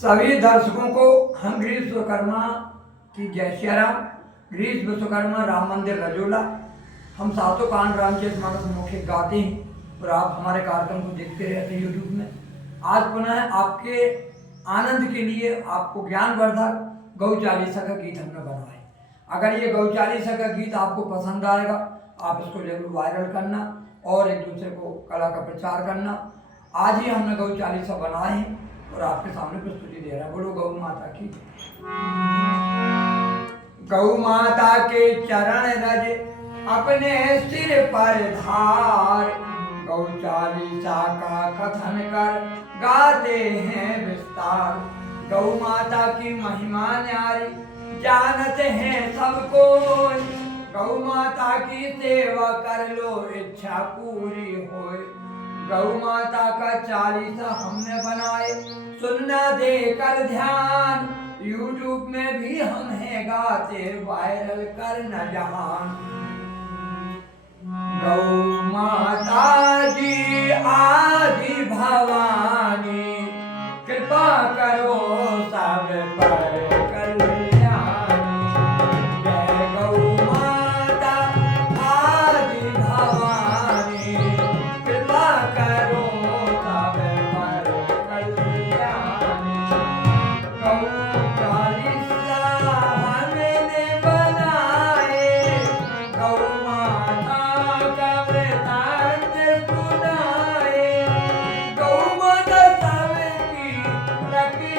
सभी दर्शकों को हम गिरीश विश्वकर्मा की जय श्री राम। गिरीश विश्वकर्मा राम मंदिर रजोला। हम सातों कांड रामचरित मानस मौखिक गाते हैं और आप हमारे कार्यक्रम को देखते रहते हैं यूट्यूब में। आज पुनः आपके आनंद के लिए आपको ज्ञानवर्धक गौ चालीसा का गीत हमने बनाया है। अगर ये गौ चालीसा का गीत आपको पसंद आएगा आप इसको जरूर वायरल करना और एक दूसरे को कला का प्रचार करना। आज ही हमने गौ चालीसा बनाए हैं और आपके सामने प्रस्तुति दे रहा है। बोलो गौ माता की। गौ माता के चरण रज अपने सिर पर धार, गौ चालीसा का कथन कर गाते हैं विस्तार। गौ माता की महिमा न्यारी जानते हैं सबको, गौ माता की सेवा कर लो इच्छा पूरी होए। गौ माता का चालीसा हमने बनाए सुनना देकर ध्यान, यूट्यूब में भी हम है गाते वायरल करना जहान। गौ माता जी आदि भवानी कृपा करो सब पर कल्याणी। जय गौ माता आदि भवानी कृपा करो सब पर कल्याणी। गौ चालीसा हमने बनाए, गौ माता का वृतांत सुनाए। गौ माता सबकी रखी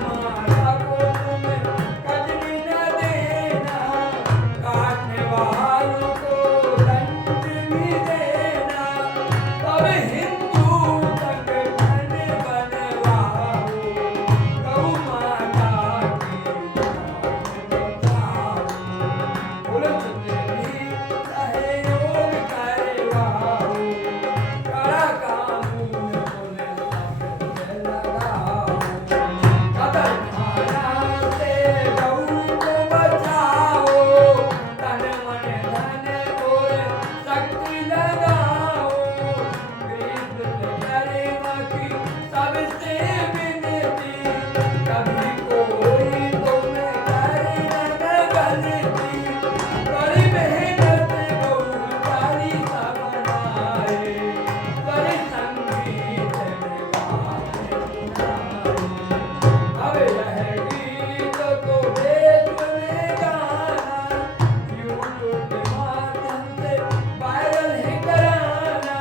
माता को तुम कजरी न देना, काटने वालों को दंड भी देना, तब हिंदू संगठन बनवाओ, गौ माता की बचाओ, पुलिस से भी सहयोग करवाओ, कड़ा कानून पुलिस पे लगाओ, कदर खाना से गौ को बचाओ, तन मन धन और शक्ति लगाओ, गरीब से गरीब की सबसे विनती, कभी कोई तुम करे न गलती, बड़ी मेहनत गौशाली सब बनाए, बड़े संगीत में गाते सुनाए, अब यह गीत तो देश में गाना, यूट्यूब के माध्यम से वायरल ही कराना,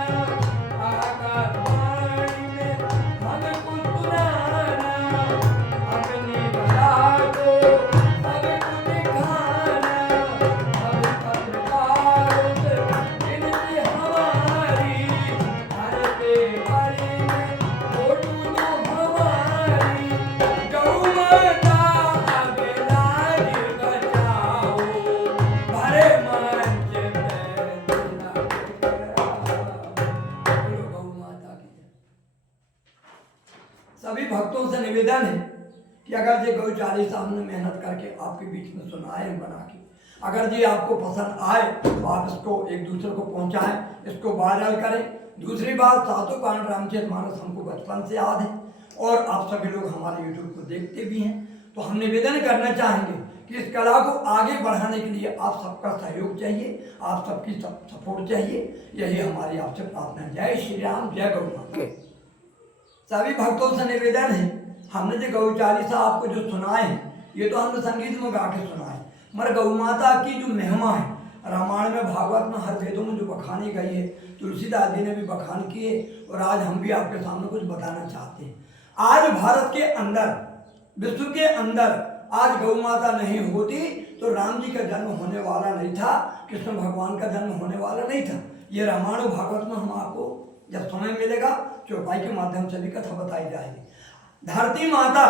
आकाशवाणी में हमको सुनाना, अपनी कला को सबको दिखाना, सभी पत्रकारों से विनती हमारी, हर पेपर में फोटो दो हमारी, गौ माता अब लाज बचाओ, भरे मंच पे दिला के कराओ। बोलो गौ माता की जय। सभी भक्तों से निवेदन है कि अगर ये गौ चालीसा हमने मेहनत करके आपके बीच में सुनाए हैं बना के, अगर ये आपको पसंद आए तो आप इसको एक दूसरे को पहुंचाएं, इसको वायरल करें। दूसरी बात, सातों कांड रामचरितमानस हमको बचपन से याद है और आप सभी लोग हमारे यूट्यूब को देखते भी हैं, तो हम निवेदन करना चाहेंगे कि इस कला को आगे बढ़ाने के लिए आप सबका सहयोग चाहिए, आप सबकी सपोर्ट चाहिए, यही हमारी आपसे प्रार्थना है। जय श्री राम, जय गौ माता। सभी भक्तों से निवेदन है, हमने जो गौ चालीसा आपको जो सुनाए हैं, ये तो हमने संगीत में गा के सुनाए, मगर गौ माता की जो महिमा है, रामायण में, भागवत में, हर वेदों में जो बखानी गई है, तुलसीदास जी ने भी बखान किए और आज हम भी आपके सामने कुछ बताना चाहते हैं। आज भारत के अंदर, विश्व के अंदर आज गौ माता नहीं होती तो राम जी का जन्म होने वाला नहीं था, कृष्ण भगवान का जन्म होने वाला नहीं था। ये रामायण और भागवत में हम आपको जब समय मिलेगा चौपाई के माध्यम से भी कथा बताई जाएगी। धरती माता,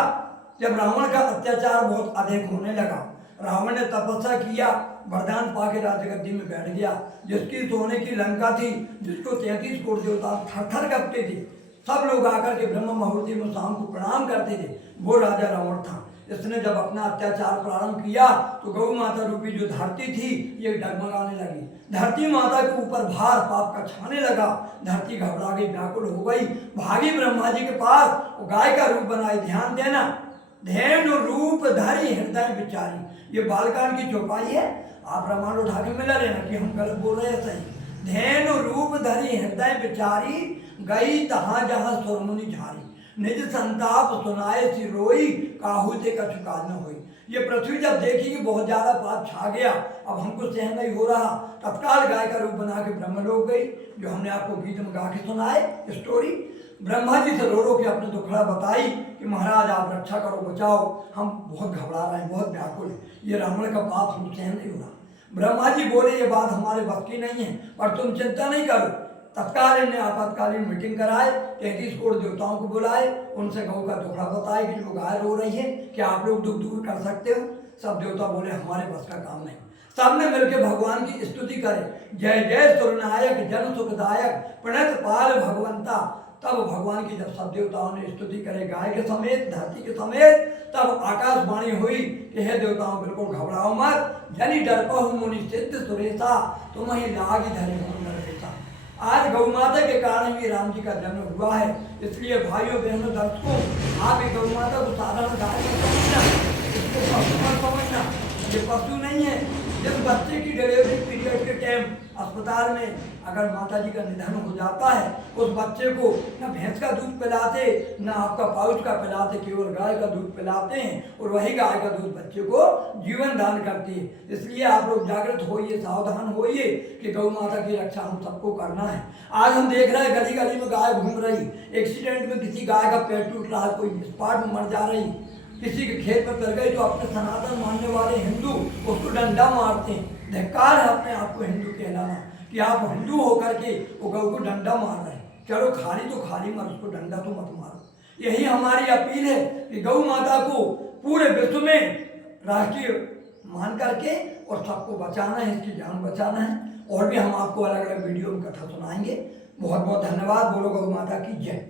जब रावण का अत्याचार बहुत अधिक होने लगा, रावण ने तपस्या किया, वरदान पाके राजगद्दी में बैठ गया, जिसकी सोने की लंका थी, जिसको 33 कोट देवता थर थर कांपते थे, सब लोग आकर के ब्रह्म मुहूर्ति में शाम को प्रणाम करते थे, वो राजा रावण था। इसने जब अपना अत्याचार प्रारंभ किया तो गौ माता रूपी जो धरती थी ये डगमगाने लगी, धरती माता के ऊपर भार पाप का छाने लगा, धरती घबरा गई, व्याकुल हो गई, भागी ब्रह्मा जी के पास, वो गाय का रूप बनाए। ध्यान देना, धेनु रूप धरी हृदय विचारी, ये बालकांड की चौपाई है, आप रामायण उठा के मिला लेना कि हम गलत बोल रहे हैं सही। धेनु रूप धरी हृदय विचारी, गई तहाँ जहाँ सुरमुनि झारी, निज संताप सुनाए सी रोई, काहू ते कछु काज न होई। ये पृथ्वी जब देखी कि बहुत ज्यादा पाप छा गया, अब हमको सहन नहीं हो रहा, तत्काल गाय का रूप बना के ब्रह्मलोक गई, जो हमने आपको गीत में गा के सुनाए स्टोरी। ब्रह्मा जी से रो रो के अपने दुखड़ा बताई कि महाराज आप रक्षा करो, बचाओ, हम बहुत घबरा रहे हैं, बहुत व्याकुल है, ये रावण का पाप हम सहन नहीं हो रहा। ब्रह्मा जी बोले ये बात हमारे बस की नहीं है, पर तुम चिंता नहीं करो। तत्काल इन्हें आपातकालीन मीटिंग कराए, 33 करोड़ देवताओं को बुलाए, उनसे गौ का दुखड़ा बताए कि जो गाय रो रही है क्या आप लोग दुख दूर कर सकते हो। सब देवता बोले हमारे बस का काम नहीं। सबने मिलकर भगवान की स्तुति करे, जय जय सुरनायक जन सुखदायक प्रणत पाल भगवंता। तब भगवान की जब सब देवताओं ने स्तुति करे गाय के समेत, धरती के समेत, तब आकाशवाणी हुई कि हे देवताओं बिल्कुल घबराओ मत, जनि डरपहु मुनि सिद्ध सुरेशा, तुम ही लाग धरे हो नरकेशा। आज गौ माता के कारण ही राम जी का जन्म हुआ है, इसलिए भाइयों बहनों दर्शकों, आप एक गौ माता को साधारण गाय में समझना, इसको पशु मत समझना, ये पशु नहीं है। जिस बच्चे की डिलीवरी पीरियड के टाइम अस्पताल में अगर माता जी का निधन हो जाता है, उस बच्चे को न भैंस का दूध पिलाते, न आपका पाउच का पिलाते, केवल गाय का दूध पिलाते हैं, और वही गाय का दूध बच्चे को जीवन दान करती है। इसलिए आप लोग जागृत होइए, सावधान होइए कि गौ माता की रक्षा हम सबको करना है। आज हम देख रहे हैं गली गली में गाय घूम रही, एक्सीडेंट में किसी गाय का पेट टूट रहा, कोई स्पॉट में मर जा रही, किसी के खेत में तर गई तो अपने सनातन मानने वाले हिंदू उसको डंडा मारते हैं। धिक्कार है अपने आप को हिंदू कहलाना कि आप हिंदू होकर के वो गौ को डंडा मार रहे हैं। चलो खाली तो खाली मत, उसको डंडा तो मत मारो। यही हमारी अपील है कि गौ माता को पूरे विश्व में राष्ट्रीय मान करके और सबको बचाना है, इसकी जान बचाना है। और भी हम आपको अलग अलग वीडियो में कथा सुनाएंगे। बहुत बहुत धन्यवाद। बोलो गौ माता की जय।